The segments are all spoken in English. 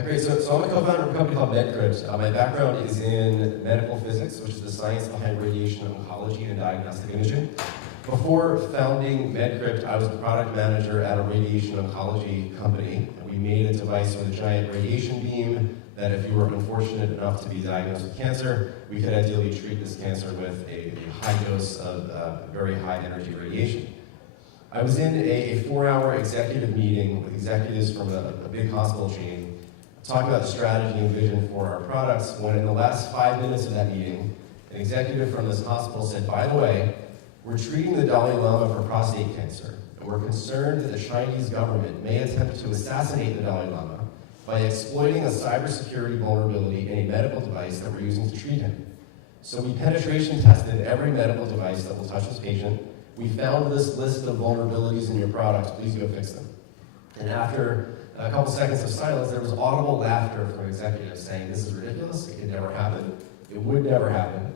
Great, so I'm a co-founder of a company called MedCrypt. My background is in medical physics, which is the science behind radiation oncology and diagnostic imaging. Before founding MedCrypt, I was a product manager at a radiation oncology company, and we made a device with a giant radiation beam that if you were unfortunate enough to be diagnosed with cancer, we could ideally treat this cancer with a high dose of very high energy radiation. I was in a 4-hour executive meeting with executives from a big hospital chain, talking about the strategy and vision for our products, when in the last 5 minutes of that meeting, an executive from this hospital said, by the way, we're treating the Dalai Lama for prostate cancer, and we're concerned that the Chinese government may attempt to assassinate the Dalai Lama by exploiting a cybersecurity vulnerability in a medical device that we're using to treat him. So we penetration tested every medical device that will touch this patient. We found this list of vulnerabilities in your products, please go fix them. And after a couple seconds of silence, there was audible laughter from executives saying, this is ridiculous, it could never happen, it would never happen.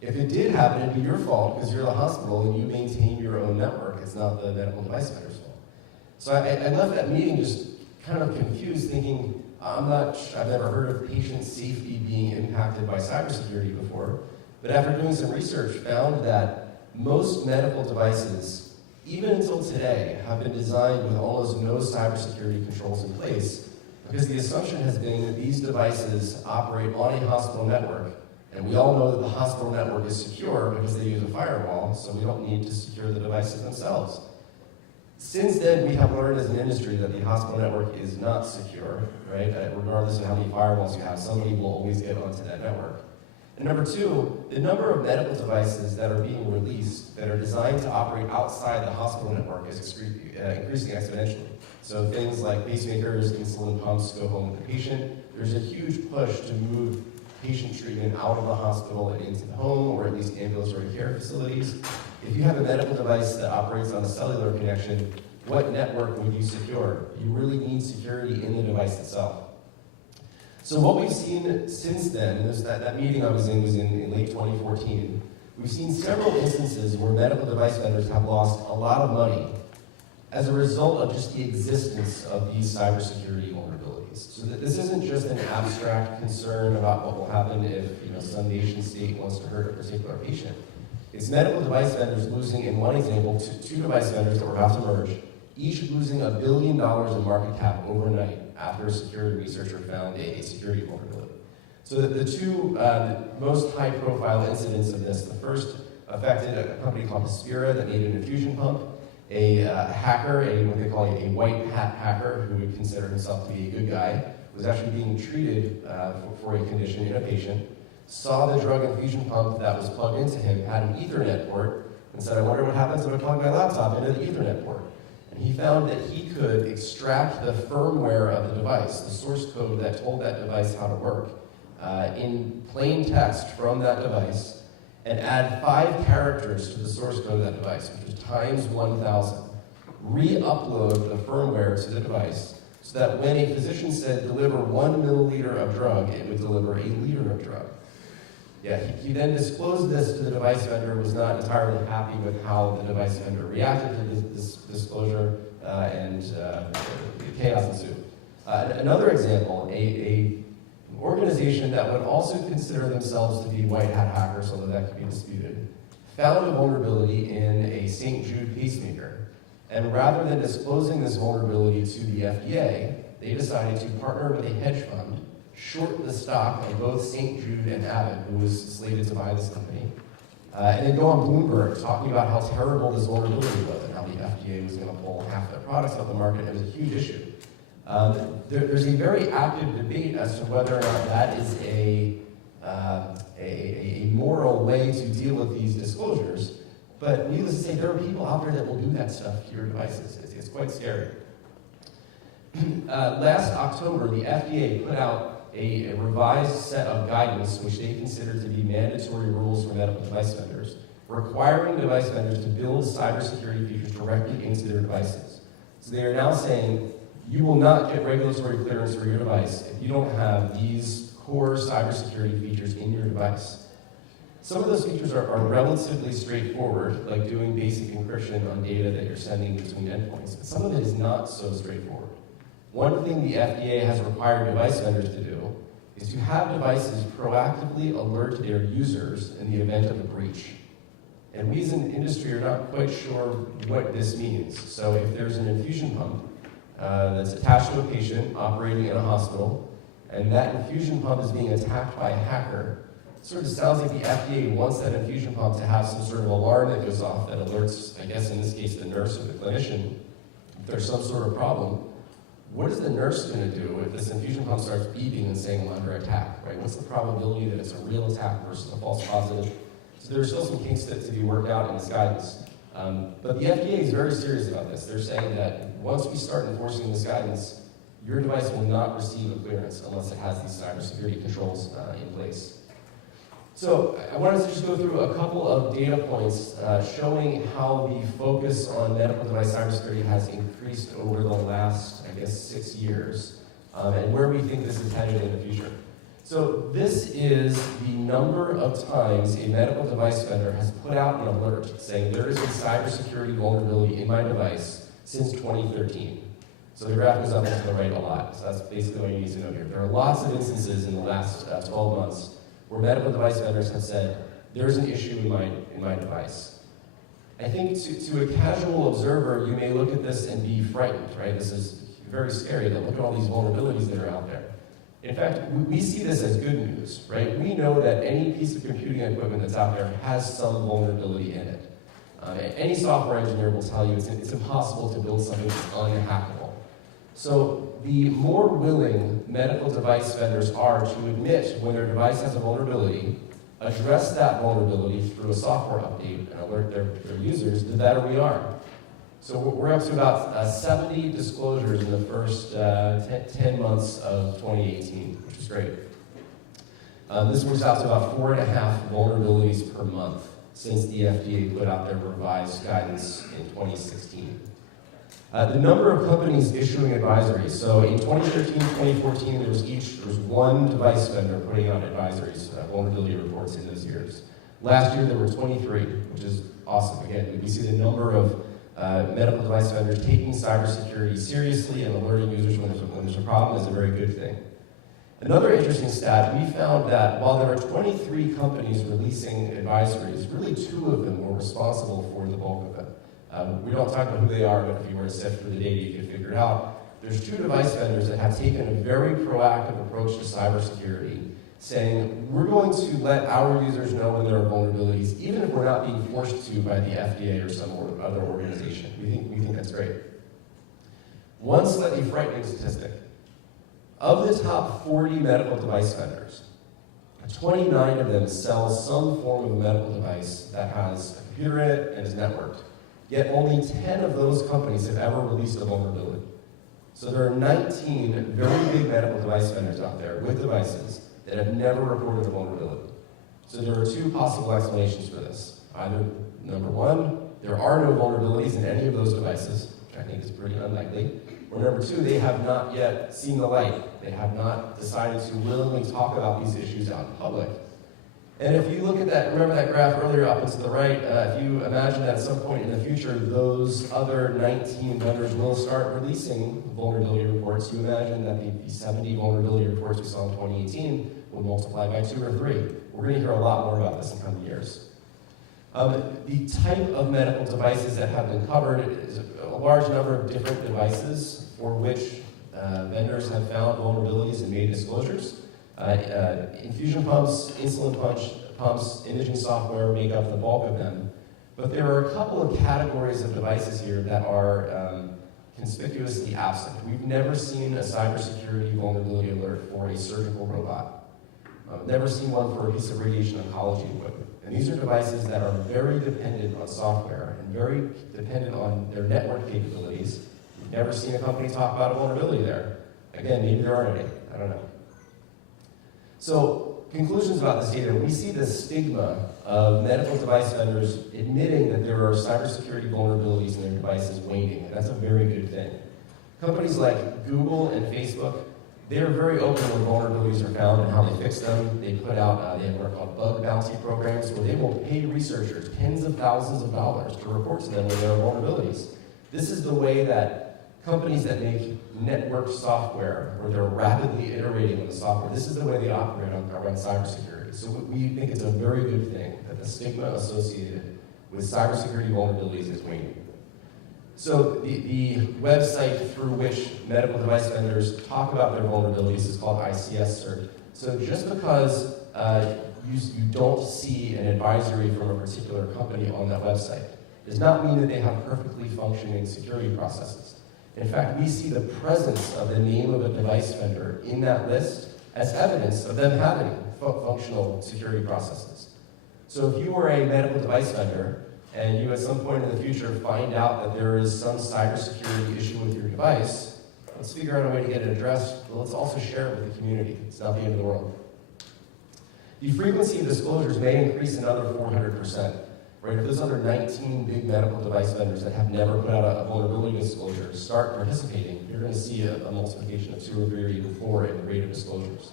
If it did happen, it'd be your fault because you're the hospital and you maintain your own network. It's not the medical device vendor's fault. So I left that meeting just kind of confused, thinking, I've never heard of patient safety being impacted by cybersecurity before, but after doing some research, found that most medical devices, even until today, have been designed with almost no cybersecurity controls in place, because the assumption has been that these devices operate on a hospital network, and we all know that the hospital network is secure because they use a firewall, so we don't need to secure the devices themselves. Since then, we have learned as an industry that the hospital network is not secure, right? Regardless of how many firewalls you have, somebody will always get onto that network. And number two, the number of medical devices that are being released that are designed to operate outside the hospital network is increasing exponentially. So things like pacemakers, insulin pumps go home with the patient. There's a huge push to move patient treatment out of the hospital and into the home, or at least ambulatory care facilities. If you have a medical device that operates on a cellular connection, what network would you secure? You really need security in the device itself. So what we've seen since then, that meeting I was in late 2014, we've seen several instances where medical device vendors have lost a lot of money as a result of just the existence of these cybersecurity vulnerabilities. So that this isn't just an abstract concern about what will happen if some nation state wants to hurt a particular patient. It's medical device vendors losing, in one example, two device vendors that were about to merge, each losing $1 billion in market cap overnight after a security researcher found a security vulnerability. So the two most high-profile incidents of this, the first affected a company called Aspira that made an infusion pump. A hacker, what they call a white hat hacker, who would consider himself to be a good guy, was actually being treated for a condition in a patient, saw the drug infusion pump that was plugged into him, had an Ethernet port, and said, I wonder what happens if I plug my laptop into the Ethernet port. And he found that he could extract the firmware of the device, the source code that told that device how to work, in plain text from that device, and add 5 characters to the source code of that device, which is times 1,000. Re-upload the firmware to the device so that when a physician said deliver 1 milliliter of drug, it would deliver a liter of drug. Yeah, he then disclosed this to the device vendor, was not entirely happy with how the device vendor reacted to this disclosure, and chaos ensued. Another example, an organization that would also consider themselves to be white hat hackers, although that could be disputed, found a vulnerability in a St. Jude pacemaker. And rather than disclosing this vulnerability to the FDA, they decided to partner with a hedge fund, short the stock of both St. Jude and Abbott, who was slated to buy this company, and then go on Bloomberg talking about how terrible this vulnerability was and how the FDA was going to pull half their products off the market. It was a huge issue. There's a very active debate as to whether or not that is a moral way to deal with these disclosures. But needless to say, there are people out there that will do that stuff to your devices. It's quite scary. Last October, the FDA put out a revised set of guidance, which they consider to be mandatory rules for medical device vendors, requiring device vendors to build cybersecurity features directly into their devices. So they are now saying, you will not get regulatory clearance for your device if you don't have these core cybersecurity features in your device. Some of those features are relatively straightforward, like doing basic encryption on data that you're sending between endpoints, but some of it is not so straightforward. One thing the FDA has required device vendors to do is to have devices proactively alert their users in the event of a breach. And we as an industry are not quite sure what this means. So if there's an infusion pump that's attached to a patient operating in a hospital, and that infusion pump is being attacked by a hacker, it sort of sounds like the FDA wants that infusion pump to have some sort of alarm that goes off that alerts, I guess in this case, the nurse or the clinician if there's some sort of problem. What is the nurse going to do if this infusion pump starts beeping and saying I'm under attack, right? What's the probability that it's a real attack versus a false positive? So there's still some kinks to be worked out in this guidance. But the FDA is very serious about this. They're saying that once we start enforcing this guidance, your device will not receive a clearance unless it has these cybersecurity controls in place. So I wanted to just go through a couple of data points showing how the focus on medical device cybersecurity has increased over the last, I guess, 6 years, and where we think this is headed in the future. So this is the number of times a medical device vendor has put out an alert saying there is a cybersecurity vulnerability in my device since 2013. So the graph goes up and to the right a lot. So that's basically what you need to know here. There are lots of instances in the last 12 months where medical device vendors have said, there's an issue in my device. I think to a casual observer, you may look at this and be frightened, right? This is very scary, that look at all these vulnerabilities that are out there. In fact, we see this as good news, right? We know that any piece of computing equipment that's out there has some vulnerability in it. Any software engineer will tell you it's impossible to build something that's unhackable. So the more willing medical device vendors are to admit when their device has a vulnerability, address that vulnerability through a software update and alert their users, the better we are. So we're up to about 70 disclosures in the first 10 months of 2018, which is great. This works out to about 4.5 vulnerabilities per month since the FDA put out their revised guidance in 2016. The number of companies issuing advisories. So in 2013, 2014, there was one device vendor putting out advisories, vulnerability reports in those years. Last year, there were 23, which is awesome. Again, we see the number of medical device vendors taking cybersecurity seriously and alerting users when there's a problem is a very good thing. Another interesting stat, we found that while there are 23 companies releasing advisories, really 2 of them were responsible for the bulk of it. We don't talk about who they are, but if you were to sift through the data, you could figure it out. There's 2 device vendors that have taken a very proactive approach to cybersecurity, saying, we're going to let our users know when there are vulnerabilities, even if we're not being forced to by the FDA or some other organization. We think that's great. One slightly frightening statistic. Of the top 40 medical device vendors, 29 of them sell some form of a medical device that has a computer in it and is networked. Yet only 10 of those companies have ever released a vulnerability. So there are 19 very big medical device vendors out there with devices that have never reported a vulnerability. So there are 2 possible explanations for this. Either, number 1, there are no vulnerabilities in any of those devices, which I think is pretty unlikely. Or number 2, they have not yet seen the light. They have not decided to willingly talk about these issues out in public. And if you look at that, remember that graph earlier up and to the right, if you imagine that at some point in the future, those other 19 vendors will start releasing vulnerability reports, you imagine that the 70 vulnerability reports we saw in 2018 will multiply by 2 or 3. We're going to hear a lot more about this in coming years. The type of medical devices that have been covered is a large number of different devices for which vendors have found vulnerabilities and made disclosures. Infusion pumps, insulin pumps, imaging software make up the bulk of them. But there are a couple of categories of devices here that are conspicuously absent. We've never seen a cybersecurity vulnerability alert for a surgical robot. Never seen one for a piece of radiation oncology equipment. And these are devices that are very dependent on software and very dependent on their network capabilities. We've never seen a company talk about a vulnerability there. Again, maybe there aren't any. I don't know. So, conclusions about this data. We see the stigma of medical device vendors admitting that there are cybersecurity vulnerabilities in their devices waning, and that's a very good thing. Companies like Google and Facebook, they're very open when vulnerabilities are found and how they fix them. They put out, they have what are called bug bounty programs where they will pay researchers tens of thousands of dollars to report to them when there are vulnerabilities. This is the way that companies that make network software, where they're rapidly iterating on the software, this is the way they operate around cybersecurity. So we think it's a very good thing that the stigma associated with cybersecurity vulnerabilities is waning. So the website through which medical device vendors talk about their vulnerabilities is called ICS Cert. So just because you don't see an advisory from a particular company on that website does not mean that they have perfectly functioning security processes. In fact, we see the presence of the name of a device vendor in that list as evidence of them having functional security processes. So if you were a medical device vendor and you at some point in the future find out that there is some cybersecurity issue with your device, let's figure out a way to get it addressed, but let's also share it with the community. It's not the end of the world. The frequency of disclosures may increase another 400%. Right? If those other 19 big medical device vendors that have never put out a vulnerability disclosure start participating, you're going to see a multiplication of 2 or 3 or even 4 in the rate of disclosures.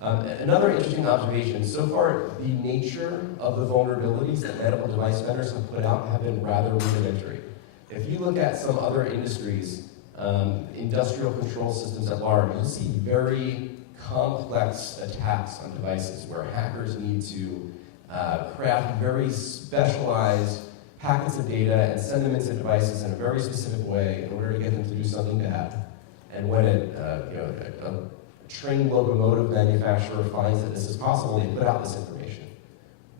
Another interesting observation, so far the nature of the vulnerabilities that medical device vendors have put out have been rather rudimentary. If you look at some other industries, industrial control systems at large, you'll see very complex attacks on devices where hackers need to craft very specialized packets of data and send them into devices in a very specific way in order to get them to do something bad. And when a train locomotive manufacturer finds that this is possible, they put out this information.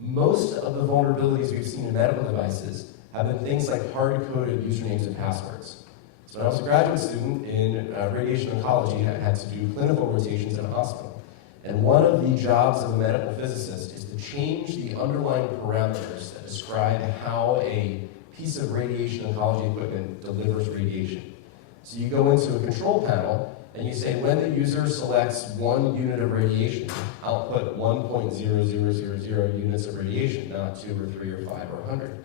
Most of the vulnerabilities we've seen in medical devices have been things like hard-coded usernames and passwords. So when I was a graduate student in radiation oncology, I had to do clinical rotations in a hospital. And one of the jobs of a medical physicist is to change the underlying parameters that describe how a piece of radiation oncology equipment delivers radiation. So you go into a control panel and you say, when the user selects 1 unit of radiation, output 1.0000 units of radiation, not 2 or 3 or 5 or 100.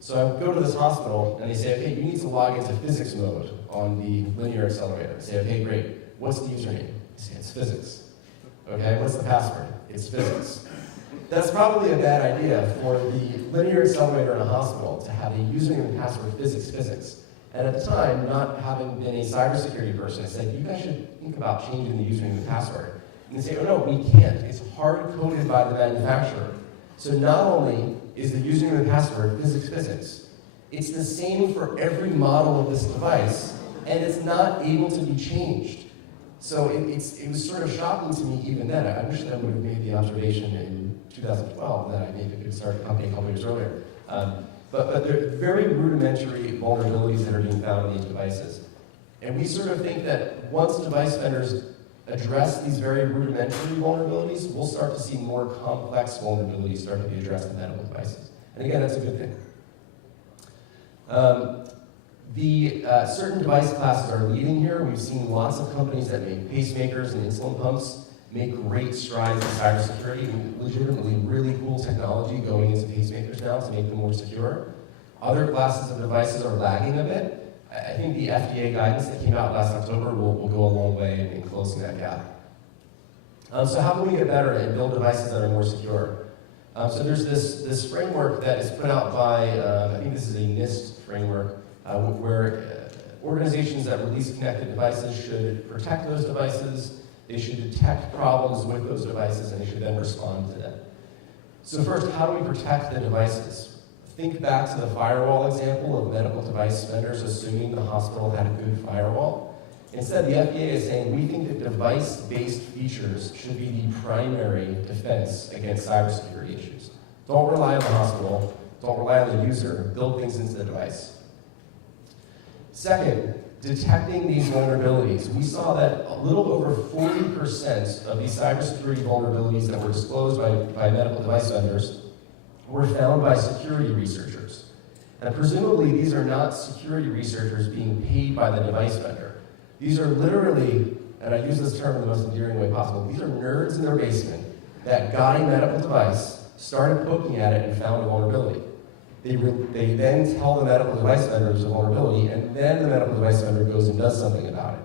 So I go to this hospital and they say, okay, you need to log into physics mode on the linear accelerator. I say, okay, great. What's the username? I say, it's physics. Okay, what's the password? It's physics. That's probably a bad idea for the linear accelerator in a hospital to have a username and password physics. And at the time, not having been a cybersecurity person, I said, you guys should think about changing the username and password. And they say, oh no, we can't. It's hard-coded by the manufacturer. So not only is the username and password physics, it's the same for every model of this device, and it's not able to be changed. So it was sort of shocking to me even then. I wish that I would have made the observation in 2012 that I maybe could start a company a couple years earlier. But they're very rudimentary vulnerabilities that are being found in these devices. And we sort of think that once device vendors address these very rudimentary vulnerabilities, we'll start to see more complex vulnerabilities start to be addressed in medical devices. And again, that's a good thing. Certain device classes are leading here. We've seen lots of companies that make pacemakers and insulin pumps make great strides in cybersecurity, legitimately really cool technology going into pacemakers now to make them more secure. Other classes of devices are lagging a bit. I think the FDA guidance that came out last October will go a long way in closing that gap. So how can we get better and build devices that are more secure? So there's this framework that is put out by, I think this is a NIST framework, where organizations that release connected devices should protect those devices, they should detect problems with those devices, and they should then respond to them. So first, how do we protect the devices? Think back to the firewall example of medical device vendors assuming the hospital had a good firewall. Instead, the FDA is saying we think that device-based features should be the primary defense against cybersecurity issues. Don't rely on the hospital, don't rely on the user, build things into the device. Second, detecting these vulnerabilities. We saw that a little over 40% of these cybersecurity vulnerabilities that were disclosed by medical device vendors were found by security researchers. And presumably these are not security researchers being paid by the device vendor. These are literally, and I use this term in the most endearing way possible, these are nerds in their basement that got a medical device, started poking at it, and found a vulnerability. They then tell the medical device vendor there's a vulnerability, and then the medical device vendor goes and does something about it.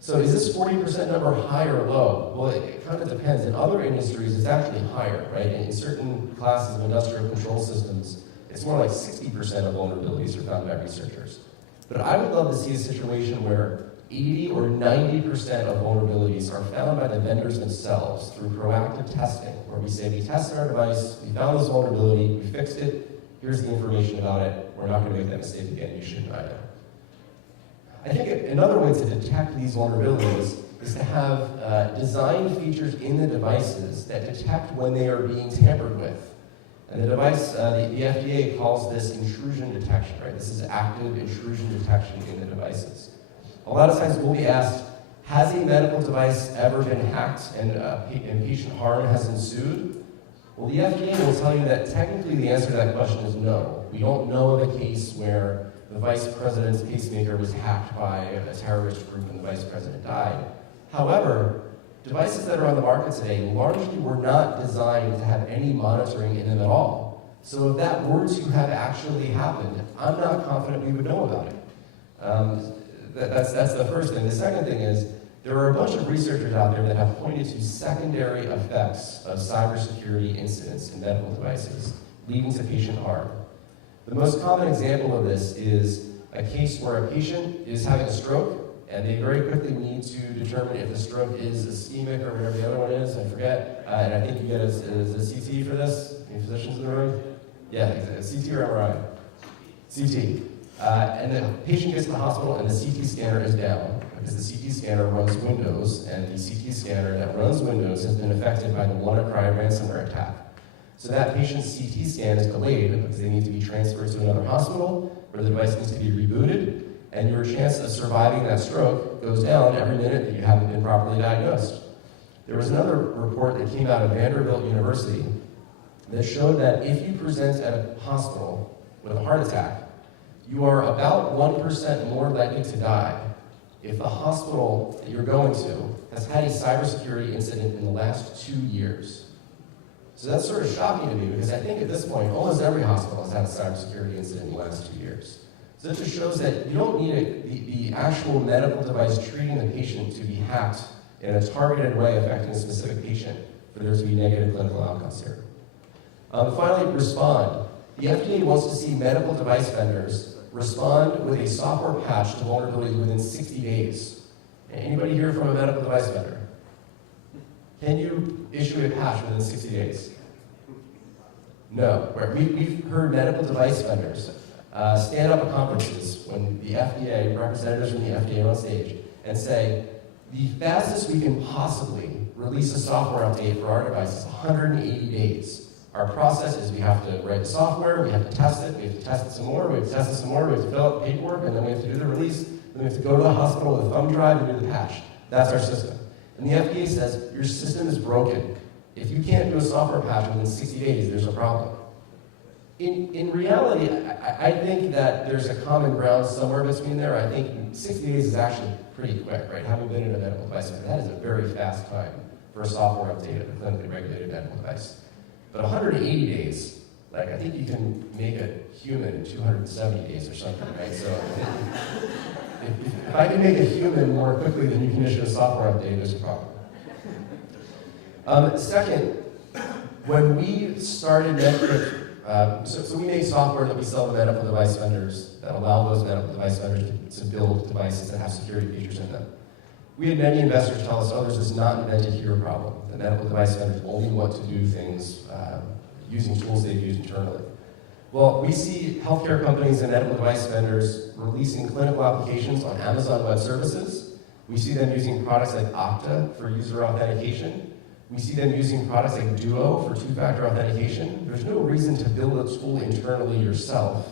So is this 40% number high or low? Well, it kind of depends. In other industries, it's actually higher, right? In certain classes of industrial control systems, it's more like 60% of vulnerabilities are found by researchers. But I would love to see a situation where 80 or 90% of vulnerabilities are found by the vendors themselves through proactive testing, where we say, we tested our device, we found this vulnerability, we fixed it, here's the information about it, we're not going to make that mistake again, you shouldn't either. I think another way to detect these vulnerabilities is to have design features in the devices that detect when they are being tampered with. And the device, the FDA calls this intrusion detection, right? This is active intrusion detection in the devices. A lot of times we'll be asked, has a medical device ever been hacked and patient harm has ensued? Well, the FDA will tell you that technically the answer to that question is no. We don't know of a case where the vice president's pacemaker was hacked by a terrorist group and the vice president died. However, devices that are on the market today largely were not designed to have any monitoring in them at all. So if that were to have actually happened, I'm not confident we would know about it. That's the first thing. The second thing is, there are a bunch of researchers out there that have pointed to secondary effects of cybersecurity incidents in medical devices, leading to patient harm. The most common example of this is a case where a patient is having a stroke, and they very quickly need to determine if the stroke is ischemic or whatever the other one is, I forget. And I think you get a CT for this? Any physicians in the room? Yeah, a CT or MRI? CT. And the patient gets to the hospital and the CT scanner is down because the CT scanner runs Windows, and the CT scanner that runs Windows has been affected by the WannaCry ransomware attack. So that patient's CT scan is delayed because they need to be transferred to another hospital where the device needs to be rebooted, and your chance of surviving that stroke goes down every minute that you haven't been properly diagnosed. There was another report that came out of Vanderbilt University that showed that if you present at a hospital with a heart attack, you are about 1% more likely to die if the hospital that you're going to has had a cybersecurity incident in the last 2 years. So that's sort of shocking to me because I think at this point, almost every hospital has had a cybersecurity incident in the last 2 years. So it just shows that you don't need the actual medical device treating the patient to be hacked in a targeted way affecting a specific patient for there to be negative clinical outcomes here. Finally, respond. The FDA wants to see medical device vendors respond with a software patch to vulnerabilities within 60 days. Anybody here from a medical device vendor? Can you issue a patch within 60 days? No. We've heard medical device vendors stand up at conferences when the FDA, representatives from the FDA are on stage, and say, the fastest we can possibly release a software update for our device is 180 days. Our process is we have to write the software, we have to test it, we have to test it some more, we have to test it some more, we have to fill out the paperwork, and then we have to do the release, then we have to go to the hospital with a thumb drive and do the patch. That's our system. And the FDA says, your system is broken. If you can't do a software patch within 60 days, there's a problem. In reality, I think that there's a common ground somewhere between there. I think 60 days is actually pretty quick, right? Having been in a medical device, that is a very fast time for a software update of a clinically regulated medical device. But 180 days, like I think you can make a human in 270 days or something, right? So if I can make a human more quickly than you can issue a software update, there's a problem. Second, when we started MedCrypt, so we made software that we sell to medical device vendors that allow those medical device vendors to build devices that have security features in them. We had many investors tell us, oh, there's this not invented here problem. The medical device vendors only want to do things using tools they've used internally. Well, we see healthcare companies and medical device vendors releasing clinical applications on Amazon Web Services. We see them using products like Okta for user authentication. We see them using products like Duo for two-factor authentication. There's no reason to build a tool internally yourself.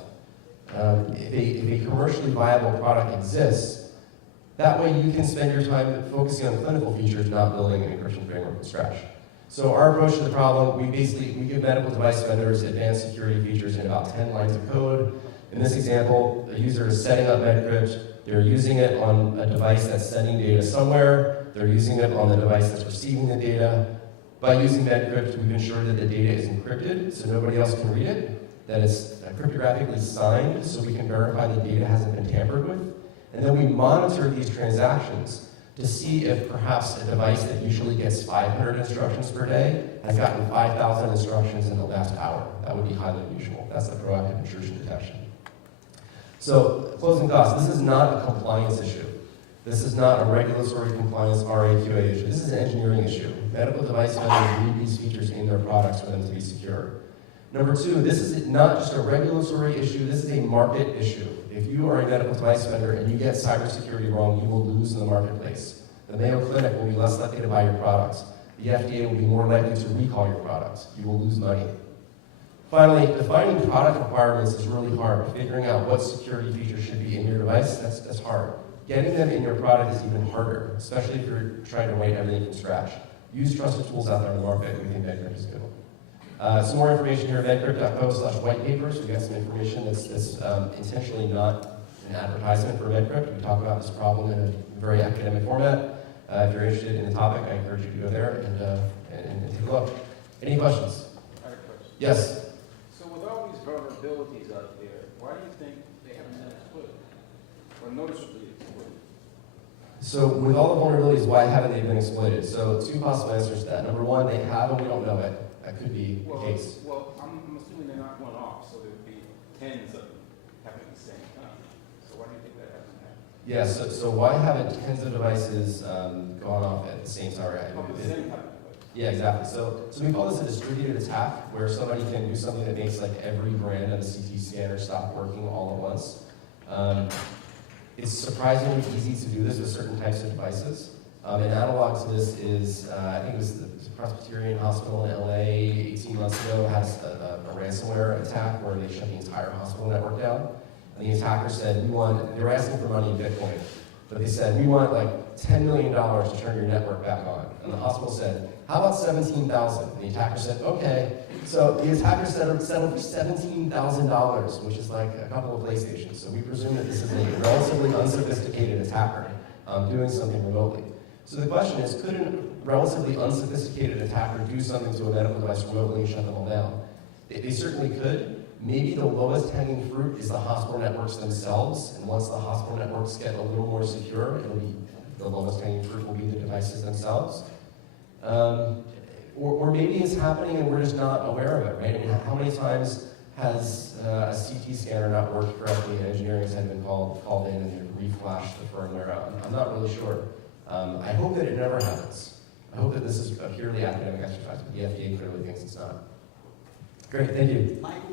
If a commercially viable product exists, that way you can spend your time focusing on clinical features, not building an encryption framework from scratch. So our approach to the problem, we give medical device vendors advanced security features in about 10 lines of code. In this example, the user is setting up MedCrypt. They're using it on a device that's sending data somewhere. They're using it on the device that's receiving the data. By using MedCrypt, we've ensured that the data is encrypted so nobody else can read it, that it's cryptographically signed so we can verify the data hasn't been tampered with. And then we monitor these transactions to see if perhaps a device that usually gets 500 instructions per day has gotten 5,000 instructions in the last hour. That would be highly unusual. That's the proactive intrusion detection. So, closing thoughts, this is not a compliance issue. This is not a regulatory compliance RAQA issue. This is an engineering issue. Medical device vendors need these features in their products for them to be secure. Number two, this is not just a regulatory issue, this is a market issue. If you are a medical device vendor and you get cybersecurity wrong, you will lose in the marketplace. The Mayo Clinic will be less likely to buy your products. The FDA will be more likely to recall your products. You will lose money. Finally, defining product requirements is really hard. Figuring out what security features should be in your device, that's hard. Getting them in your product is even harder, especially if you're trying to write everything from scratch. Use trusted tools out there in the market. We think MedCrypt is good. Some more information here at medcrypt.co/white papers. We've got some information that's intentionally not an advertisement for MedCrypt. We talk about this problem in a very academic format. If you're interested in the topic, I encourage you to go there and take a look. Any questions? I have a question. Yes? So with all these vulnerabilities out there, why do you think they haven't been exploited? Or noticeably exploited? So with all the vulnerabilities, why haven't they been exploited? So two possible answers to that. Number one, they have and we don't know it. That could be the case. Well, I'm assuming they're not one off, so there would be tens of them happening at the same time. So why do you think that hasn't happened? Yeah, so why haven't tens of devices gone off at the same time? At the same time. Yeah, exactly. So we call this a distributed attack, where somebody can do something that makes like every brand of a CT scanner stop working all at once. It's surprisingly easy to do this with certain types of devices. An analog to this is, I think it was the Presbyterian Hospital in LA 18 months ago had a ransomware attack where they shut the entire hospital network down. And the attacker said, they were asking for money in Bitcoin, but they said, we want like $10 million to turn your network back on. And the hospital said, how about 17,000? And the attacker said, okay. So the attacker settled for $17,000, which is like a couple of PlayStations. So we presume that this is a relatively unsophisticated attacker doing something remotely. So the question is, could a relatively unsophisticated attacker do something to a medical device remotely and shut them all down? They certainly could. Maybe the lowest hanging fruit is the hospital networks themselves, and once the hospital networks get a little more secure, the lowest hanging fruit will be the devices themselves. Or maybe it's happening and we're just not aware of it, right? I mean, how many times has a CT scanner not worked correctly and engineering has had been called in and reflashed the firmware out? I'm not really sure. I hope that it never happens. I hope that this is a purely academic exercise, but the FDA clearly thinks it's not. Great, thank you. Michael,